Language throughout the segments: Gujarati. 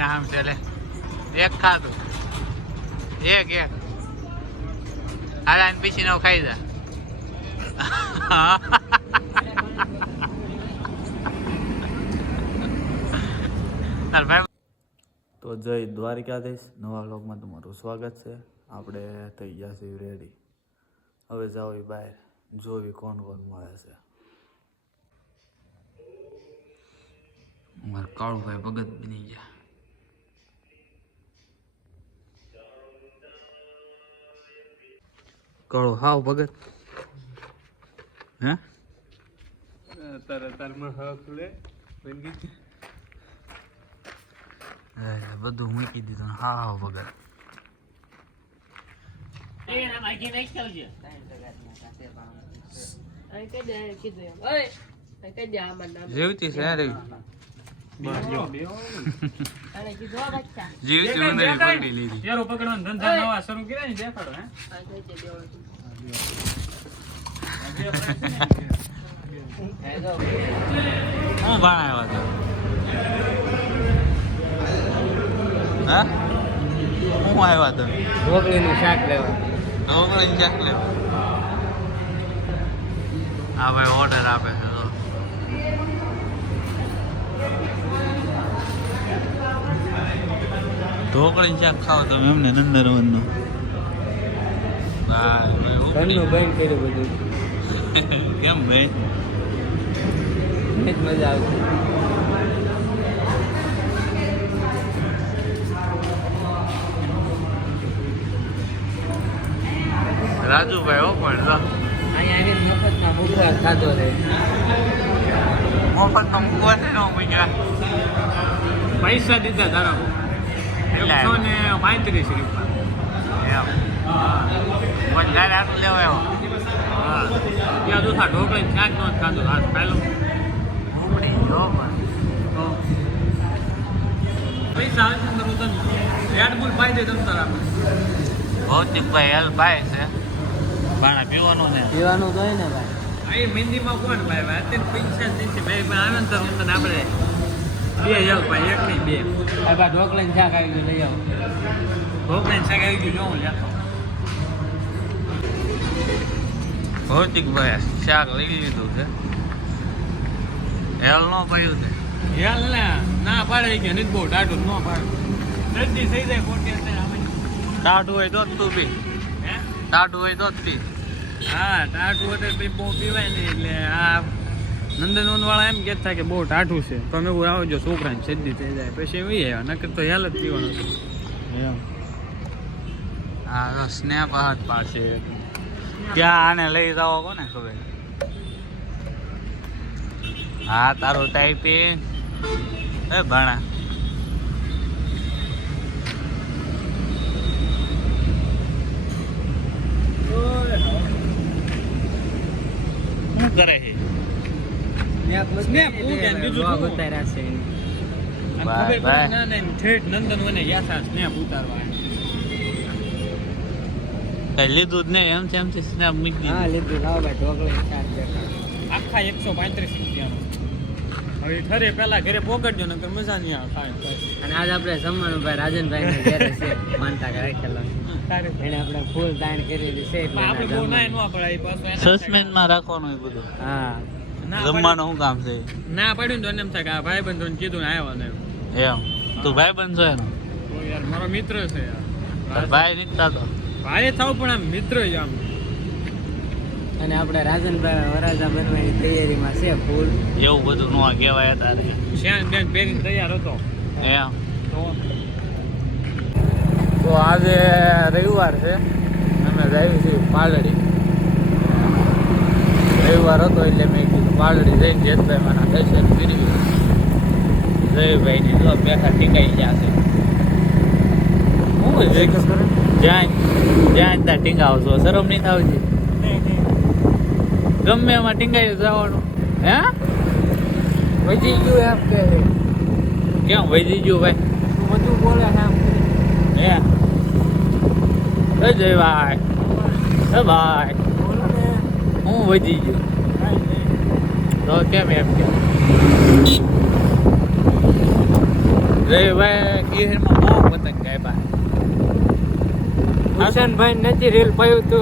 ને આમ છે લે એક ખાતું એક હાલા પીછી નો ખાઈ જા તો જય દ્વારિકાધીશ નવા વ્લોગમાં તમારું સ્વાગત છે. આપણે થઈ ગયા છીએ રેડી. હવે જાઓ બહાર જોવી કોણ કોણ મળે છે. મારા કાળુભાઈ ભગત બની ગયા. કાળુ હાવ ભગત હે તારમાં હક લે બધું મૂકી દીધું હાવ ભગત. જીવતી છે રે જીવતી મંદિર પકડી લીધી. યારો પકડવાનો ધંધા નવા શરૂ કર્યા ને દેખાડો હે હું ભણાવ્યો હતો હા હું આવ્યા હતો ઢોકળીનું શાક લેવા. ઢોકળીનું શાક લેવા. હા ભાઈ ઓર્ડર આપે છે તો ઢોકળીનું શાક ખાઓ તમે એમને નંદનવનનું. ઘરનું બંધ કર્યું બધું. કેમ ભાઈ મજા આવશે. રાજુભાઈ હો પણ અહીંયા આવીને મફતમાં મુખવાસ ખાધો છે. મફત મૂકવા છે ને પૈસા પૈસા દીધા તારા 135 રૂપિયા. વધારે આટલું લેવાય હા ત્યાં તો ઢોકળી શાક નો ખાધો હાથ પહેલો ઉપડી ગયો પૈસા આવે છે તો તમે રેડ બુલ પાઈ દે તમ તારા ભૌતિકભાઈ હેલ્પ ભાઈ છે પાણા પીવાનું ને પીવાનું તો હોય ને ભાઈ. અહીં મહેંદીમાં કોણ ભાઈ અત્યારે પૈસા જ નથી ભાઈ પણ આવે ને તો આપણે 2 ભાઈ એક નહીં 2 આ ઢોકળીને શાક આવી ગયું લઈ આવો. ઢોકળીને શાક આવી ગયું જોઉં લ્યા. ભૌતિકભાઈ શાક લઈ લીધું છે. હેલ નો પાયું છે યાર ના પાડે કે નથી બહુ ટાઢું ન પાડે જલ્દી થઈ જાય ખોટી અંદર આવે. ટાઢું હોય તો જ તું પી હે ટાઢું હોય તો જ પી. હા ટાઢું એટલે પછી બહુ પીવાય નહીં એટલે આ નંદનવન વાળા એમ કહેતા કે બહુ ટાઢું છે તો અમે આવજો છોકરાને સદ્દી થઈ જાય પછી એવી આવ્યા નકર તો હેલ જ પીવાનું એમ હા સ્નેપ હાથ પાસે ક્યાં આને લઈ જાઓ કોને ખબર. હા તારું ટાઈપિંગ એ ભણા શું કરે છે સ્નેપ ઉતાર્યા છે ખબર પડે ના ના ઠેઠ નંદનવને યાથા સ્નેપ ઉતારવા કઈ લીધું જ નહીં એમ છે એમથી સ્નેપ મૂકી દીધું. હા લીધું લાવ ભાઈ ઢોકળી શાક દેખાડ આખા 135 રૂપિયાનું. હવે ઠરે પેલા ઘરે પોકડજો નકર મજા નહીં આવે ખાય. અને આજ આપણે જમવાનું ભાઈ રાજનભાઈ ના ઘરે છે માનતા કે રાખેલા એને આપણે ફૂલ દાણ કરેલી છે આપણે બહુ ના નો પડાય પાછું સસ્પેન્સમાં રાખવાનું એ બધું. હા જમવાનું શું કામ છે ના પડ્યું તો એમ થાય કે આ ભાઈ બંધોને કીધું ને આવ્યા ને એમ તું ભાઈ બનશો એનો યાર મારો મિત્ર છે યાર ભાઈ નથી થતો ભાઈ થાવ પણ આમ મિત્ર જ આમ. અને આપણે રાજનભાઈ વરાજા બનવાની તૈયારીમાં છે ફૂલ એવું બધું નો કહેવાય તારે શ્યાન બેન પહેરીને તૈયાર હતો એમ. તો આજે રવિવાર છે અમે જઈએ છીએ પાલડી. રવિવાર હતો એટલે મેં કીધું પાલડી જઈને જેતભાઈ મારા દર્શન કરી જયભાઈની જો બેઠા ટીંગાઈ ગયા છે. હું જ્યાં ત્યાં ટીંગાવો છો શરમ નહીં થાવજી ગમે એમાં ટીંગાઈ જવાનું હે વધી ગયું એમ કે કેમ વધી ગયું ભાઈ બધું બોલે આમ હે જય ભાઈ હે ભાઈ હું વધી ગયું તો કેમ એમ કે જયભાઈ ગીરમાં બહુ પતંગ કાપ્યા. હસનભાઈ નથી રેલ પાયું તો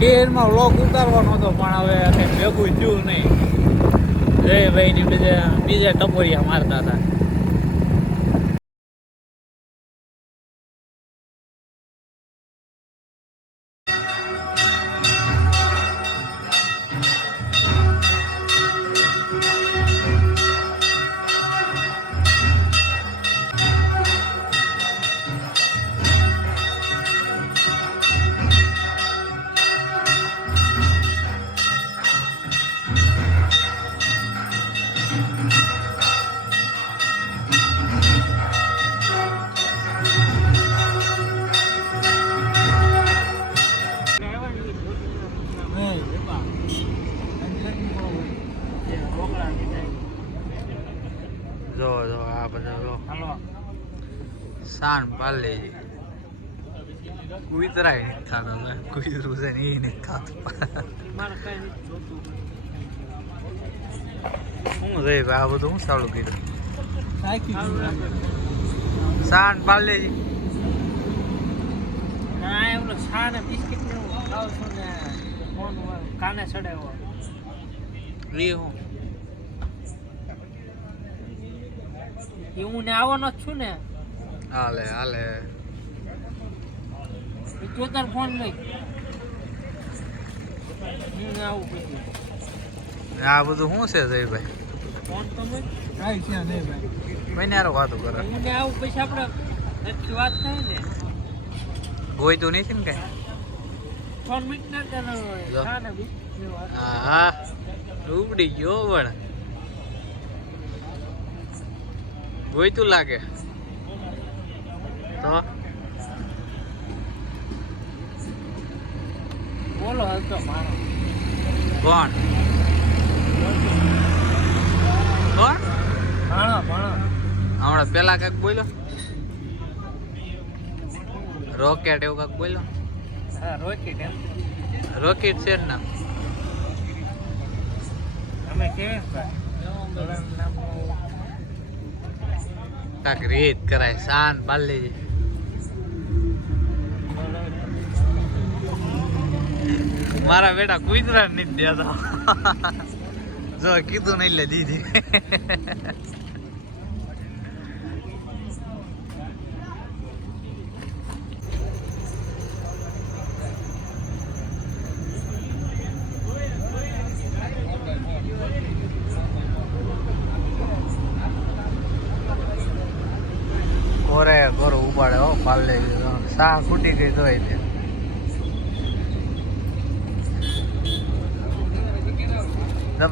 ગીરમાં વ્લોગ ઉતારવાનો હતો પણ હવે કંઈ ભેગું થયું નહીં. જયભાઈની બીજા ટપોરિયા મારતા હતા. જો જો આ બધા જો હાલો શાન પાલી કુતરાય નથી ખાતો હવે કુતરું છે ને એ નથી ખાતું મારે કઈ નથી જોતું. શું થઈ આ બધું હું ચાલુ કર્યું સાચી શાન પાલી ના એવલો છા ને બિસ્કિટ ને હું ખાઉં છું ને ફોન કાને ચડાવ્યો રી હું એ હું ને આવવાનો જ છું ને હાલે હાલે એ જોતાર ફોન લઈ હું આવું પછી આ બધું શું છે જયભાઈ ફોન તો નહીં કાંઈ છે નહીં ભાઈ. કોઈને હારો વાતો કરે હું ને આવું પછી આપણે એટલી વાત થાય ને હોય તો નહીં ને કઈ 3 મિનિટ ના તને લો. છા ને બિસ્કિટ ને વાત હા ડૂબડી ગયો પણ હોય તું લાગે તો બોલો હતો મારો કોણ કોણ ભાણો ભાણો હમણાં પેલા કાંઈક બોલ્યો રોકેટ એવું કાંઈક બોલ્યો હા રોકેટ એમ રોકેટ છે ને નામ અમે કેવી નામ કાંઈક રીત કરાય શાન પાલી મારા બેટા કુતરા નથી દેતો જો કીધું નહીં એટલે દીધી કોરે કોરો ઉપાડે હો પાલે શાહ ખૂટી ગઈ તો એટલે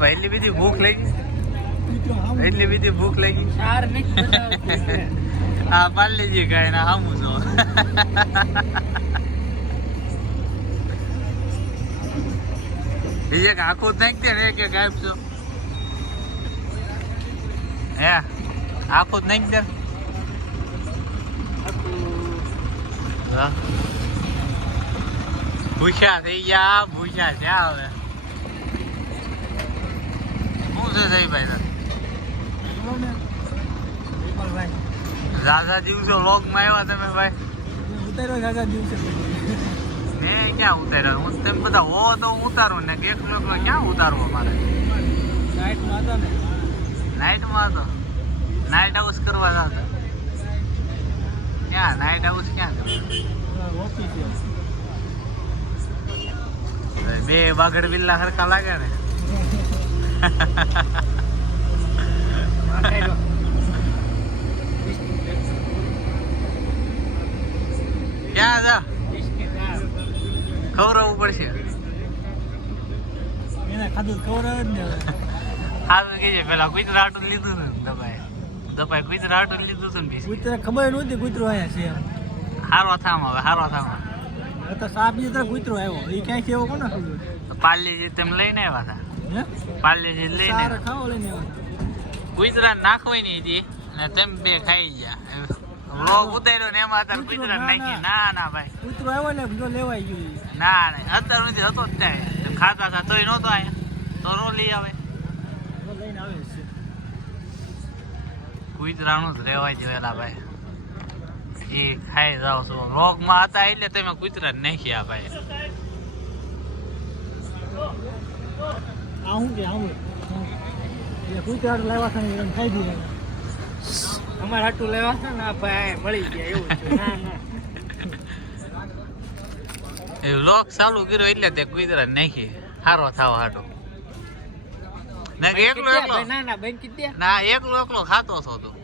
ભાઈ એટલી બધી ભૂખ લાગી એટલી બધી ભૂખ લાગી ચાર મિનિટ બધા હા પાલેજી કાંઈ ના હામું છો બીજે આખું નાખી દે ને કે ગાયબ છો હે આખું જ નાખી દે હા ભૂખ્યા થઈ ગયા ભૂખ્યા ક્યાં હવે શું છે જયભાઈ ઝાઝા દિવસો વ્લોગમાં આવ્યા તમે ભાઈ મેં ક્યાં ઉતાર્યા હું તમે બધા હો તો હું ઉતારું ને એકલો એકલો ક્યાં ઉતારવો મારે નાઇટમાં હતો નાઇટ હાઉસ કરવા જતા ક્યાં નાઇટ હાઉસ ક્યાં કરવા બે બાગડ બિલ્લા હરખા લાગે ને ક્યાં જા ખવડાવવું પડશે હારું કે છે પેલા કુતરા આટું લીધું ને દબાઈ દબાઈ કુતરા આટું લીધું હતું ને ખબર નહોતી કૂતરો આયા છે હારો થામ હવે હારો થામ તો સાપ ની તરફ કૂતરો આવ્યો એ ક્યાંથી એવો કોને ખબર પાલીજી તેમ લઈને આવ્યા હતા પાલીજી લઈને સારા ખાવો લઈને આવ્યા કુતરા નાખવાય નહીં હતી ને તેમ બે ખાઈ ગયા વ્લોગ ઉતાર્યો ને એમાં અત્યારે કુતરા નાખી ના ના ભાઈ કૂતરો આવ્યો ને જો લેવાઈ ગયું ના ના અત્યાર નથી હતો જ ત્યાં ખાતા હતા તોય નહોતો અહીંયા તો નો લઈ આવે લઈને આવે છે કૂતરાનું જ રહેવાય જોયેલા ભાઈ. એ ખાઈ જાવ છો. રોગમાં હતા એટલે તમે કૂતરા નાખ્યા ભાઈ. આવું કે આવું એટલે કૂતરા લેવા છે એમ ખાઈ દઈએ અમારે હાટું લેવા છે ને આ ભાઈ મળી ગયા એવું છે. ના ના એ લોક ચાલુ કર્યો એટલે તે કૂતરા નાખી સારો થવા હાટું. ના એકલો એકલો ના ના બેંકી દે ના એકલો ખાતો હતો તું.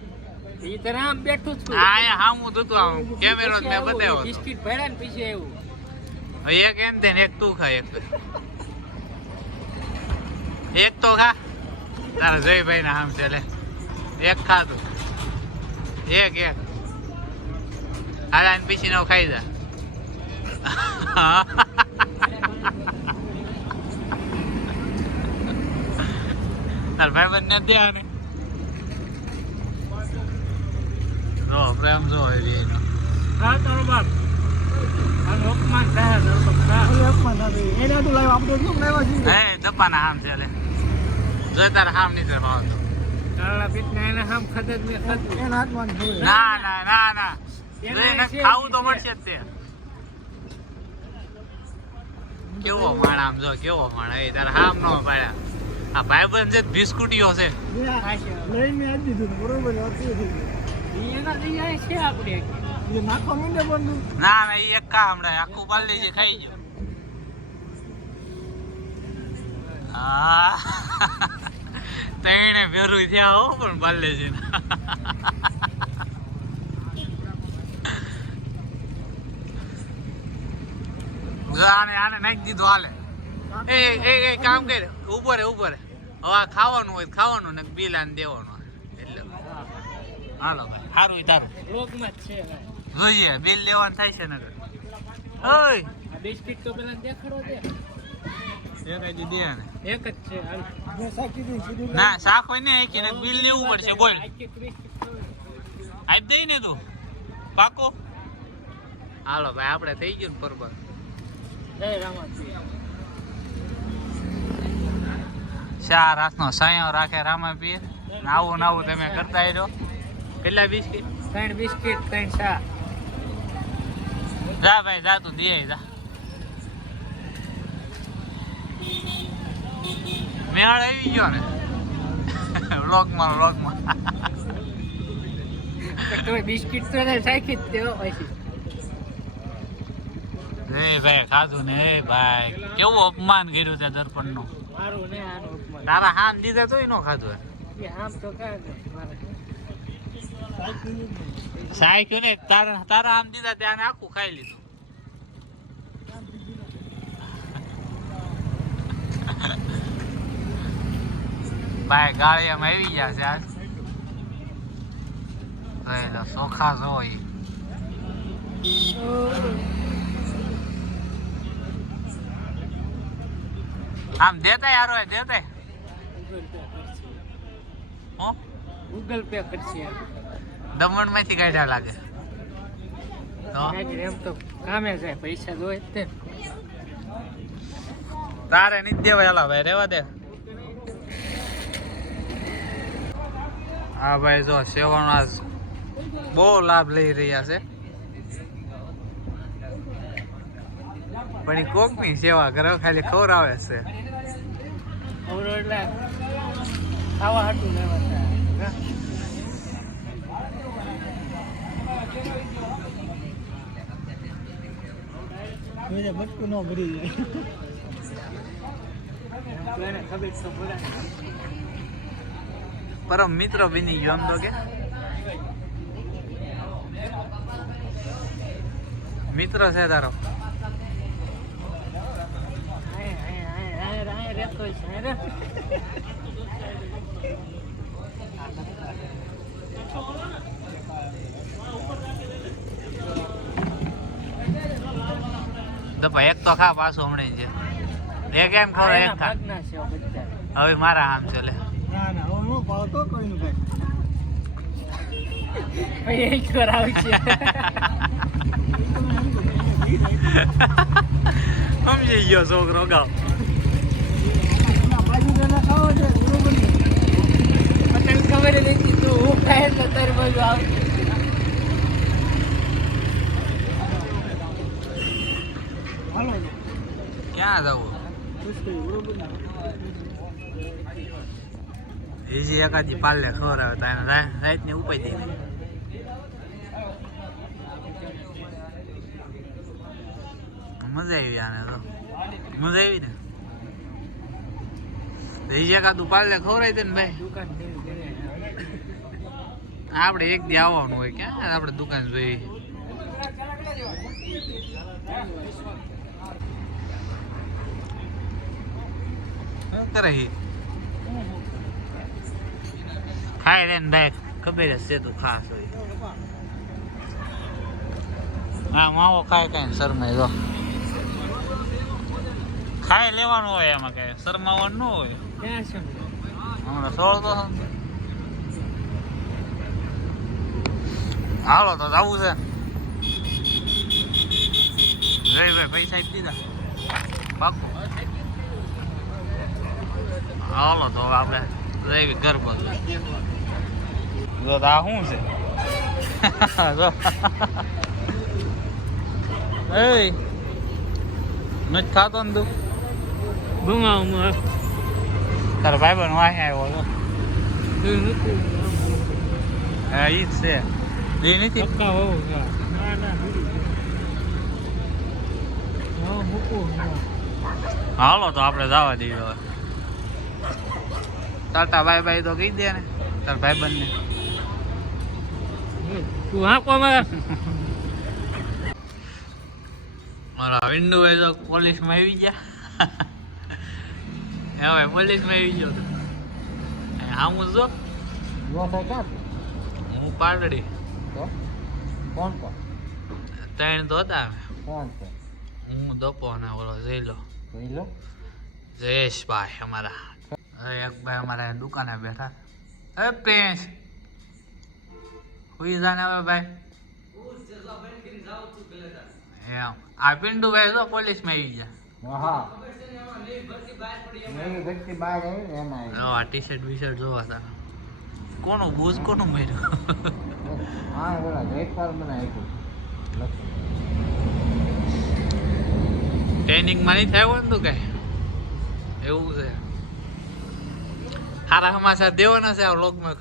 ઈ તને આમ બેઠું છું. હા અહીંયા હામું હતું આમ કેમેરો મેં બતાવ્યો હતો. બિસ્કિટ ભર્યા ને પછી એવું. હવે એક એમ દે ને એક તું ખા. એક તો ખા તારા જયભાઈ ના આમ છે લે. એક ખા તું. એક હાલા ને પછી નો ખાઈ જા. તાર ભાઈ બંધ ને દે ને જો પ્રેમ જો એનો હા તારો બાપ આ લોકમાં થાય એને તો લાવ આપણે શું લેવા છીએ હે દપાના હામ છે લે. જો તાર હામ નહીં કરવાનો. કાળા પીઠના એને આમ ખદ જ મેં ખદ એના હાથમાં જ જોઈએ. ના એને ખાવું તો મળશે જ તે. કેવો માણ આમ જો કેવો માણ એ તારા હામ નો પાડ્યા. આ ભાઈબંધ છે બિસ્કુટીઓ છે. લઈને આપી દીધું બરોબર હતી એના લઈ જાય છે આપણે એ નાખવા માંડે પણ ના એ એક કા હમણાં આખું બાલડી છે ખાઈ ગયો. હા તઈને ભેરું થયા હો પણ બાલડી છે આને નાખી દીધું હાલે. એ કામ કરે ઉભો રે હવે ખાવાનું હોય ખાવાનું ને બિલ આને દેવાનું એટલે હાલો ભાઈ સારું તારું લોકમાં જ છે ભાઈ. જોઈએ બિલ લેવાનું થાય છે ને ઓય આ બિસ્કિટ તો પેલા દેખાડો દે. એક જ દે ને એક જ છે હાલ. જે સાકી દી સીધું ના શાક હોય ને એકીને બિલ લેવું પડશે બોલ આખી બિસ્કિટ ખવડાવ. આપ દઈ ને તું પાકો હાલો ભાઈ આપણે થઈ ગયું ને પરબર. જય રામાપીર. ચાર હાથનો સાયો રાખે રામાપીર. નાવું તમે કરતા રહ્યો. કેટલા બિસ્કિટ 3 બિસ્કિટ 3 ચા. જા ભાઈ જા તું દે જા. મેળ આવી ગયો ને વ્લોગમાં તમે બિસ્કિટ તો એને સાખી જ દેવો પછી. એ ભાઈ ખાધું ને એ ભાઈ કેવું અપમાન કર્યું છે દર્પણનું. મારું ને આનું ઉપમાન. તારા હામ દીધા તોય નો ખાધું. એ આમ તો કાંઈ નહીં મારે. સાયક્યું ને તારા આમ દીધા ત્યાં આખું ખાઈ લીધું. ભાઈ ગાળી આમ આવી ગયા છે આજ. ચોખા જો આમ દેતા યાર હોય દેતા ગૂગલ પે કરશે. દમણ માંથી કાઢ્યા લાગે તો એમ તો કામે જાય પૈસા જોઈએ જ તે. તારે નહીં દેવાય હાલા ભાઈ રેવા દે. હા ભાઈ જો સેવાનો આજ બહુ લાભ લઈ રહ્યા છે પણ એ કોકની સેવા કરે ખાલી ખવડાવે છે. એટલે ખાવા હાટું લેવા જોઈએ બટકું ન ભરી જાય એને ખબર તો પડે. પરમ મિત્ર બની ગયો આમ તો કે મિત્ર છે તારો. રહેતો છે રે. તો ભાઈ એક તો ખા પાછું હમણાં છે એક એમ ખબર એક ખા. ભાગના છે બધા. હવે મારા આમ છે લે ના હવે હું ભાવતો કોઈનું ભાઈ એ કરાવશે. સમજી ગયો છોકરો ગાવ. બાજુ ખાવા છે બરોબર ને મને ખબર નથી તું હું ખાય એટલે બાજુ આવે ક્યાં જવું એજી એકાદી પાલે ખવડાવે તો એને રાત ને ઉપાય દઈ દે મજા આવી આને તો મજા આવી ને એજી એકાદું પાલે ખવડાવી દે ને ભાઈ આપણે એક દી આવવાનું હોય ક્યાં આપણે દુકાન જોઈ શું કરે ખાઈ રે ને ભાઈ ખબર જ છે તું ખાસ હોય હા માવો ખાય કઈ શરમાય જો ખાઈ લેવાનું હોય એમાં કઈ શરમાવાનું ન હોય હમણાં સોળતો હાલો તો જવું છે ભાઈ પૈસા આપી દીધા પાકું હાલો તો આપણે જઈ ઘર બધું જો તો આ શું છે જો એ નથી ખાતો ને તું ભૂમાવું તારા ભાઈ બન વાહે આવ્યો છો હા ઈ જ છે એ નથી પક્કા હોવું ના ના મૂકવું હાલો તો આપણે જવા દઈએ હવે ટાટા બાય બાય તો કહી દે ને તાર ભાઈ બંને તું હાંકો મારા મારા વિન્ડો ભાઈ તો પોલીસમાં આવી ગયા હવે પોલીસમાં આવી ગયો હા હું જો હું પાટડી કોણ ત્રણ તો હતા કોણ હું દપો ને ઓલો જઈ લો જયેશભાઈ અમારા એક ભાઈ અમારા દુકાને બેઠા એ પ્રિન્સ હુઈ જાને હવે ભાઈ એમ આ પિન્ટુ ભાઈ તો પોલીસમાં આવી ગયા આ ટી શર્ટ બી શર્ટ જોવા હતા કોનો બૂઝ કોનો માર્યો ટ્રેનિંગમાં નહીં થયો ને તું કઈ એવું છે હારા હમાસા દેવાના છે આ લોકમાં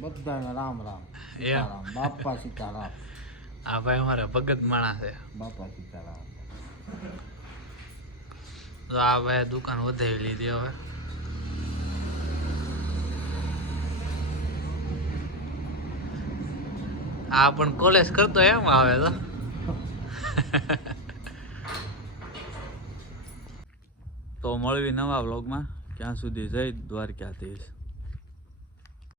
બધાને રામ રામ એમ બાપા સીતારામ આ ભાઈ અમારા ભગત માણસ છે બાપા સીતારામ તો આ ભાઈ દુકાન વધારી લીધી હવે આ પણ કોલેજ કરતો એમ આવે તો મળવી નવા વ્લોગમાં ત્યાં સુધી જય દ્વારકાધીશ.